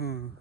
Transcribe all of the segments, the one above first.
Mm-hmm.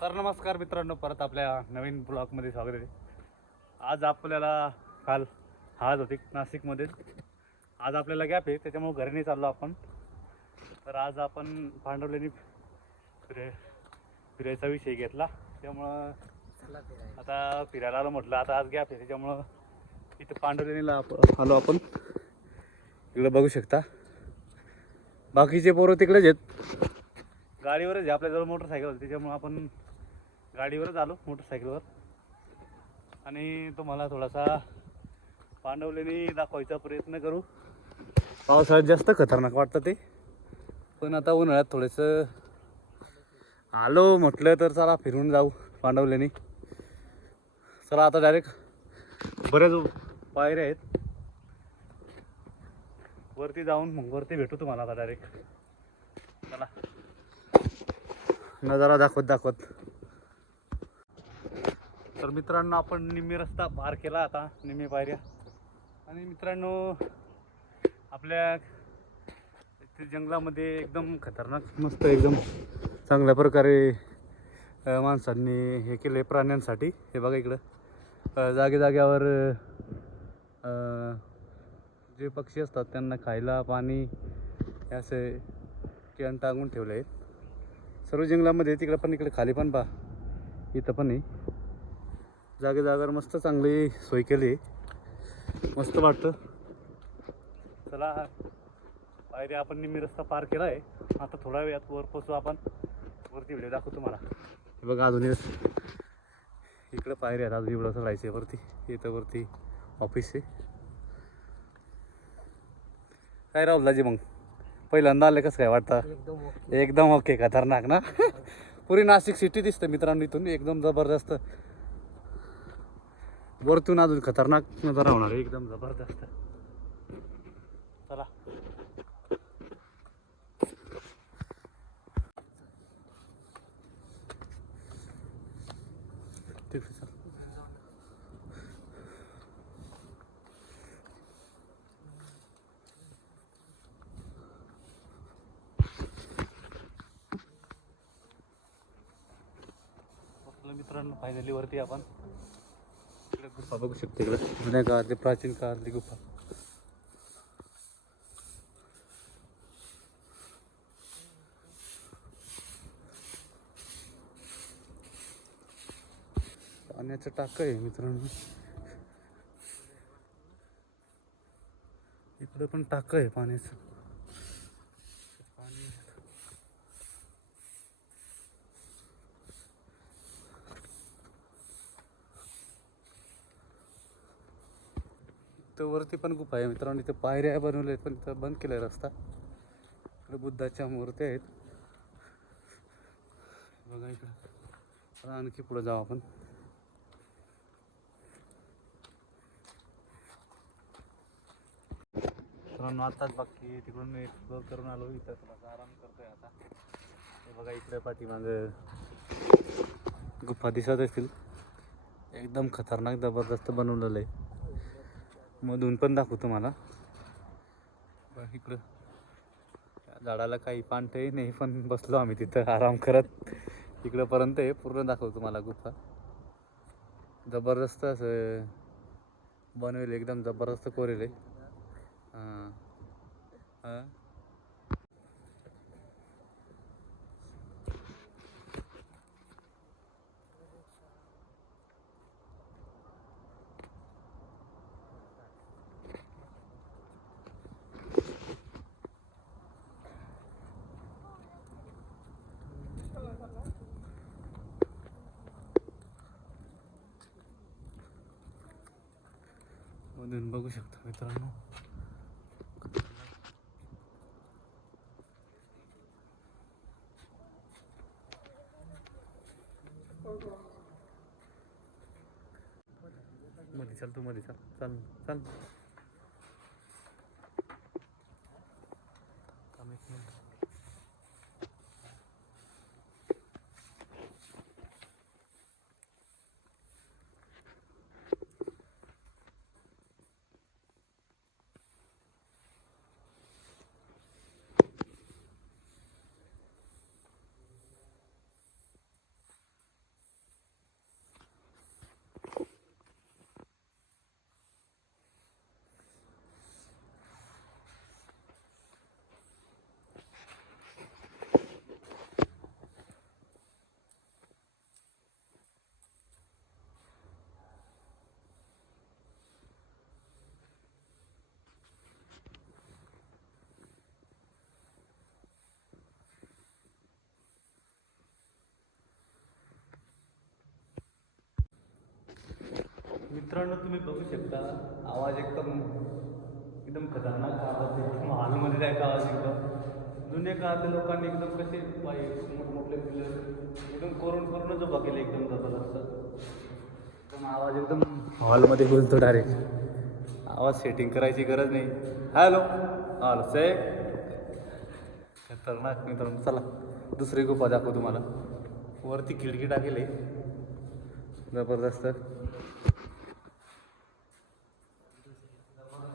तर नमस्कार मित्रांनो परत आपल्या नवीन ब्लॉगमध्ये स्वागत आहे. आज आपल्याला काल आज होती नाशिकमध्ये. आज आपल्याला गॅप आहे त्याच्यामुळे घरी नाही चाललो आपण. तर आज आपण पांडवलेनी फिरे फिरायचा विषय घेतला. त्यामुळं आता फिरायला आलो म्हटलं आता आज गॅप आहे त्याच्यामुळं इथं पांडवलेनीला आप- आलो आपण. इकडं बघू शकता. बाकीचे पोरं तिकडेच आहेत. गाडीवरच आहे आपल्याजवळ मोटरसायकल त्याच्यामुळं आपण गाडीवरच आलो मोटरसायकलवर. आणि तुम्हाला थोडासा पांडवलेनी दाखवायचा प्रयत्न करू. पावसाळ्यात जास्त खतरनाक वाटतं ते. पण आता उन्हाळ्यात थोडंसं आलो म्हटलं तर चला फिरून जाऊ पांडवलेनी. चला आता डायरेक्ट बरेच पायऱ्या आहेत. वरती जाऊन मग वरती भेटू तुम्हाला आता डायरेक्ट चला. नजारा दाखवत दाखवत. तर मित्रांनो आपण निम्मी रस्ता पार केला आता निम्मी पायऱ्या. आणि मित्रांनो आपल्या जंगलामध्ये एकदम खतरनाक मस्त एकदम चांगल्या प्रकारे माणसांनी हे केले प्राण्यांसाठी. हे बघा इकडं. जागे जाग्यावर जे पक्षी असतात त्यांना खायला पाणी हे असे कॅन टांगून ठेवले आहेत. सर्व जंगलामध्ये तिकडं पण इकडे खाली पण पा इथं पण आहे. जागे जागेवर मस्त चांगली सोय केली. मस्त वाटतं. चला पायरी आपण निम्मी रस्ता पार केला आहे आता थोड्या वेळात वर पोचू आपण. वरती व्हिडिओ दाखवतो तुम्हाला. हे बघा अजून इकडं पायरी आहेत. अजून एवढं चढायचं आहे वरती इथं वरती ऑफिस आहे. काय राहुलदाजी मग? पहिल्यांदा आले कसं काय वाटतं? एकदम ओके. खतरनाक ना? पुरी नाशिक सिटी दिसते मित्रांनो इथून. एकदम जबरदस्त. वरतून अजून खतरनाक नजारा होणार एकदम जबरदस्त. चला. मित्रांनो फायनली वरती आपण. इकडे गुफा बघू शकतो इकडे. जुन्या काळातली प्राचीन काळातली गुफा. पाण्याचं टाक आहे मित्रांनो. इकडं पण टाक आहे पाण्याचं. इथं वरती पण गुफा आहे मित्रांनो. इथं पायऱ्या बनवल्या आहेत पण इथं बंद केलाय रस्ता. इकडे बुद्धाच्या मूर्त्या आहेत. बघा इकडं. आणखी पुढे जाऊ आपण. मित्रांनो आताच बाकी तिकडून मी एक्सप्लोर करून आलो इथं. थोडासा आराम करतोय आता. बघा इकडे पाठीमागे गुफा दिसत असतील. एकदम खतरनाक जबरदस्त बनवलेलं आहे. मधून पण दाखवतो मला इकडं. झाडाला काही पांठही नाही पण बसलो आम्ही तिथं. आराम करत इकडंपर्यंत आहे पूर्ण दाखवतो मला गुफा. जबरदस्त असं बनवेल एकदम जबरदस्त कोरेल आहे. हां. हां. मधून बघू शकता मित्रांनो. मध्ये चाल तू मध्ये चाल. चाल चाल. मित्रांनो तुम्ही बघू शकता आवाज एकदम एकदम खतरनाक आवाज एकदम हॉलमध्ये जायचा आवाज एकदम. जुन्या काळातल्या लोकांनी एकदम कसे पाय मोठमोठे पिलर एकदम करून करूनच उभा केले एकदम जबरदस्त. एकदम आवाज एकदम हॉलमध्ये बोलतो डायरेक्ट आवाज सेटिंग करायची गरज नाही. हॅलो हॅलो साहेब खतरनाक मित्रांनो चला. दुसरी गुफा दाखवू तुम्हाला. वरती खिडकी टाकेल. जबरदस्त.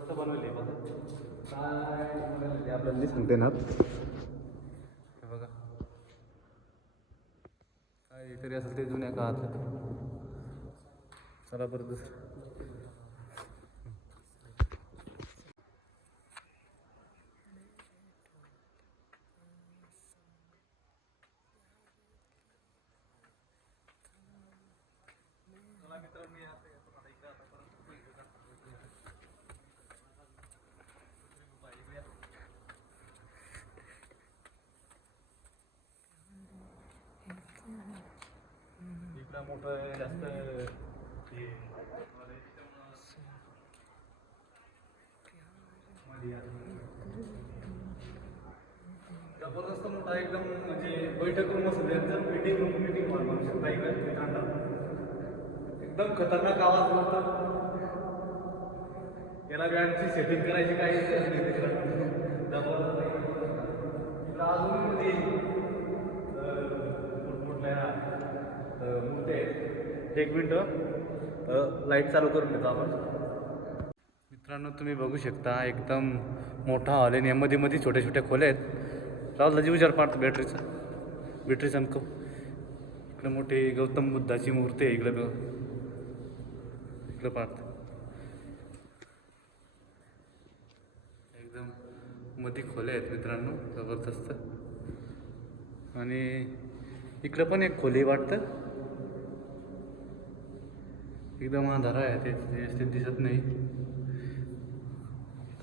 कसं बनवले बघा? काय आपल्याला नाही सांगते ना हे बघा. काय तरी असेल ते जुन्या काळातलं चला बरं दुसरं इकडं मोठं जास्त हे. जबरदस्त मोठा एकदम म्हणजे बैठक रूम असेल त्यांचं मीटिंग रूम मीटिंग हॉल म्हणू शकता इकडे मित्रांनो. एकदम खतरनाक आवाज बोलतो. याला बँडची सेटिंग करायची काही जबरदस्त. अजून म्हणजे मोठमोठल्या ते. एक मिनटं लाइट चालू करून देतो आपण. मित्रांनो तुम्ही बघू शकता एकदम मोठा हॉल आहे यामध्ये मध्ये छोट्या छोट्या खोल्या आहेत. राहुल दाजी विचार पाडतो बॅटरीचा बॅटरी चमकव इकडे मोठी गौतम बुद्धाची मूर्ती आहे इकडे इकडे पाडतो एकदम मध्ये खोल्या आहेत मित्रांनो जबरदस्त. आणि इकडं पण एक खोली वाटतं. एकदम अंधार आहे ते व्यवस्थित दिसत नाही.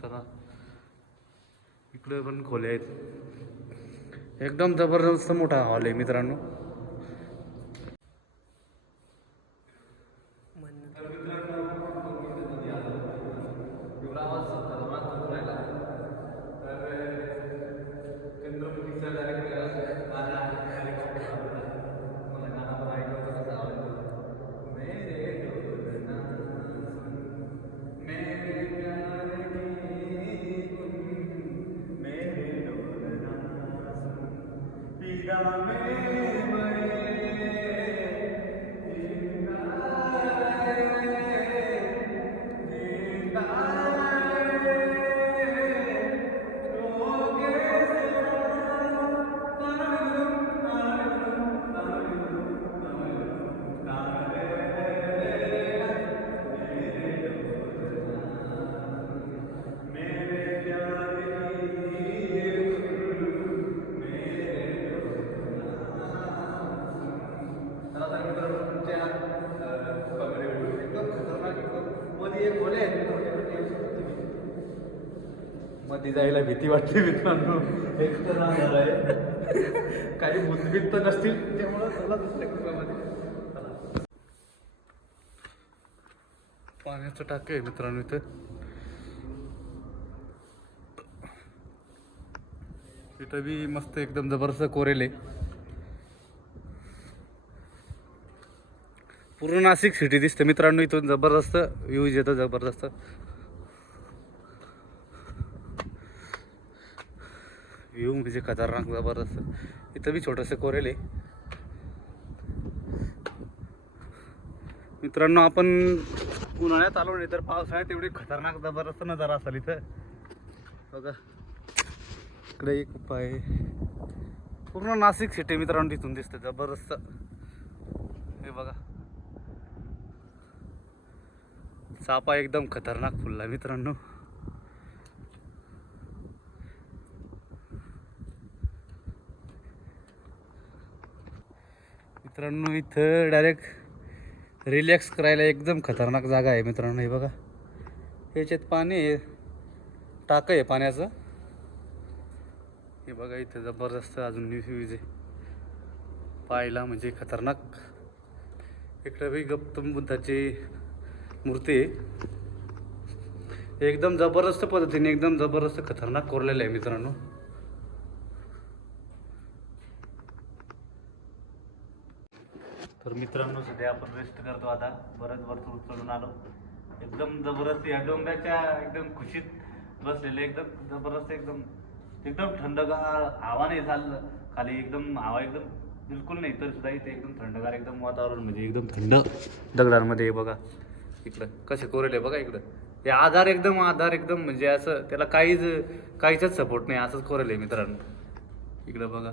चला. इकडे पण खोल्या आहेत. एकदम जबरदस्त मोठा हॉल आहे मित्रांनो. तर तुम्ही. जायला भीती वाटते मित्रांनो? एक तर राहणार आहे. काही भूतभीत तर नसतील त्यामुळं चला दुसऱ्या कुटुंबामध्ये पाण्याचं टाक आहे मित्रांनो इथं. तिथं बी मस्त एकदम जबरदस्त कोरेल आहे. पूर्ण नाशिक सिटी दिसते मित्रांनो इथून जबरदस्त व्ह्यूज येतं जबरदस्त. व्ह्यू म्हणजे खतरनाक जबरदस्त. इथं बी छोटंसं कोरेल आहे. मित्रांनो आपण उन्हाळ्यात आलो नाही तर पावसाळ्यात एवढी खतरनाक जबरदस्त नजारा असेल इथं. बघा इकडे एक उपाय पूर्ण नाशिक सिटी मित्रांनो तिथून दिसते जबरदस्त. हे बघा. चापा एकदम खतरनाक फुलला मित्रांनो. मित्रांनो इथं डायरेक्ट रिलॅक्स करायला एकदम खतरनाक जागा आहे मित्रांनो हे बघा. याच्यात पाणी आहे. टाकं आहे पाण्याचं. हे बघा इथं जबरदस्त अजून न्यूज आहे. पाहायला म्हणजे खतरनाक. इकडं बी गौतम बुद्धाची मूर्ती आहे. एकदम जबरदस्त पद्धतीने एकदम जबरदस्त खतरनाक कोरलेलं आहे मित्रांनो. तर मित्रांनो सध्या आपण रेस्ट करतो आता. बरंच वरतून चढून आलो. एकदम जबरदस्त या डोंगराच्या एकदम खुशीत बसलेले एकदम जबरदस्त एकदम एकदम थंडगार हवा नाही झालं खाली एकदम हवा एकदम बिलकुल नाही तर सुद्धा इथे एकदम थंडगार एकदम वातावरण म्हणजे एकदम थंड दगडांमध्ये बघा. इकडं कसे कोरेले बघा इकडं. हे आधार एकदम आधार एकदम म्हणजे असं त्याला काहीच काहीच सपोर्ट नाही असंच कोरेल आहे मित्रांनो. इकडं बघा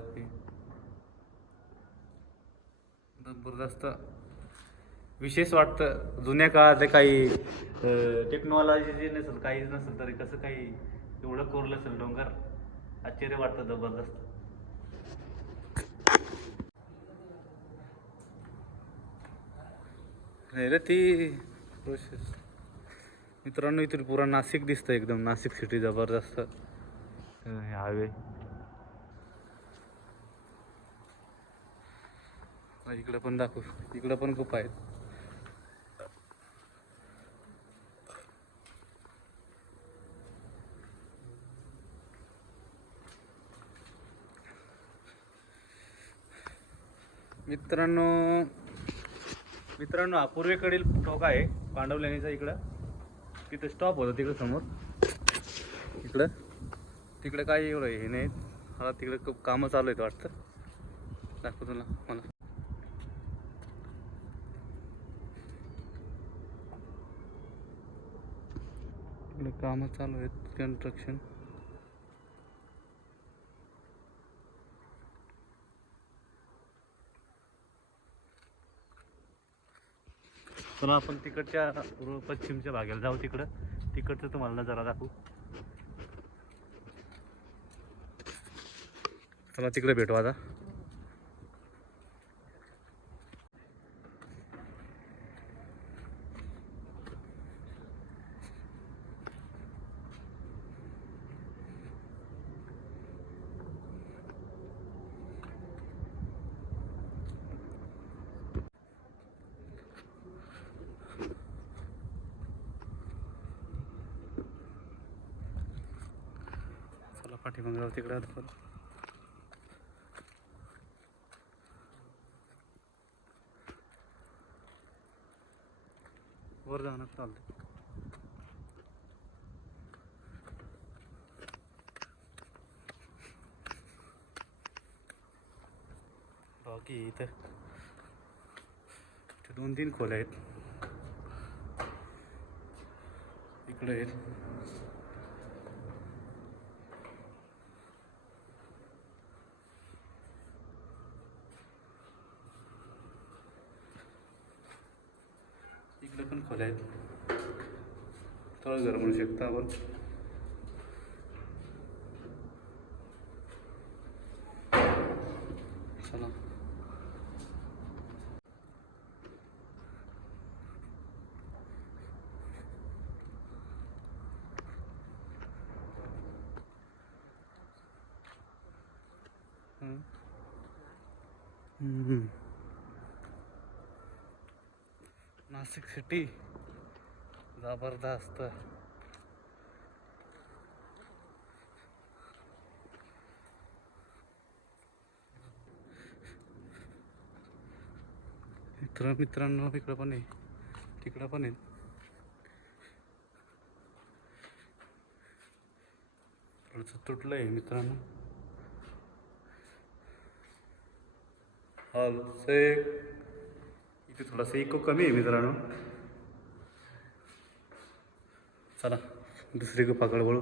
जबरदस्त विशेष वाटतं. जुन्या काळातले काही टेक्नॉलॉजी जे नसेल काहीच नसेल तरी कसं काही एवढं कोरलं असेल डोंगर आश्चर्य वाटतं जबरदस्त नाही रे ती प्रोसेस मित्रांनो इथून पुरा नाशिक दिसतं एकदम. नाशिक सिटी जबरदस्त. हायवे इकडं पण दाखवू. इकडं पण खूप आहेत. मित्रांनो मित्रांनो अपूर्वेकडील पूर्वेकडील टोक आहे पांडवलेणीचा इकडं. तिथं स्टॉप होतं तिकडं समोर. इकडं. तिकडं काही एवढं हे नाही मला तिकडं खूप कामं चालू आहेत वाटतं. दाखव तुला मला. कामं चालू आहेत कन्स्ट्रक्शन तर आपण तिकडच्या पश्चिमच्या भागाला जाऊ तिकडं. तिकडचं तुम्हाला नजारा दाखवू. चला तिकडे भेटू आता चला पाठीमागे जाऊ तिकडे आता परत. वर जाणार चालतं बाकी इथं दोन तीन खोल्या आहेत. इकडे आहेत. इकडे पण खोल्या आहेत तळघर म्हणू शकता आपण चला हम्म. नाशिक सिटी. जबरदस्त. मित्र मित्रांनो इकडं पण आहे. तिकडं पण आहे. थोडंसं तुटलं आहे मित्रांनो. हॉल से इथे थोडासा इको कमी आहे मित्रांनो. चला दुसरी गुफाकडे वळू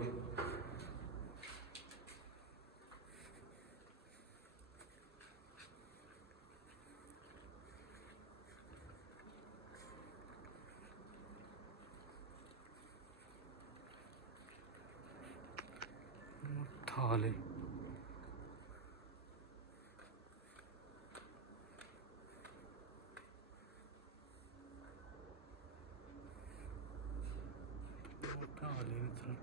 मोठा हॉल आहे मोठा हॉल आहे मित्रांनो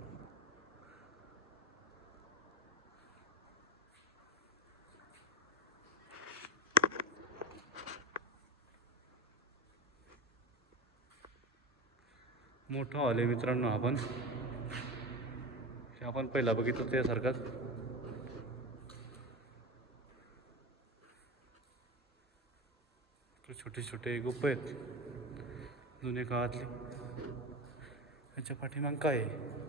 मोठा हॉल आहे मित्रांनो आपण. आपण पहिला बघितलं त्यासारखाच छोटे छोटे गुप्प आहेत. जुने काळातले याच्या पाठीमाग काय आहे?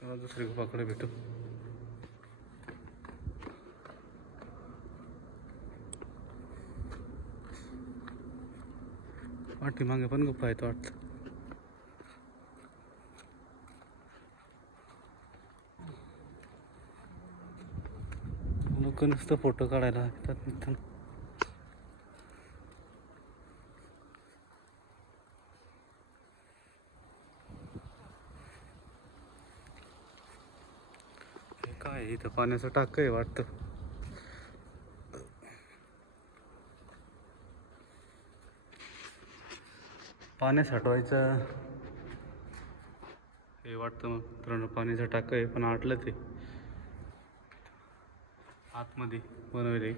चला दुसरी गुफाकडे भेटू. पाठीमागे पण गुफा आहेत वाटतं. लोक नुसतं फोटो काढायला येतात काय आहे? इथं पाण्याचं टाक आहे वाटतं. पाणी साठवायचं. हे वाटतं मग मित्रांनो पाण्याचं टाक आहे पण आटलं ते. आतमध्ये बनवले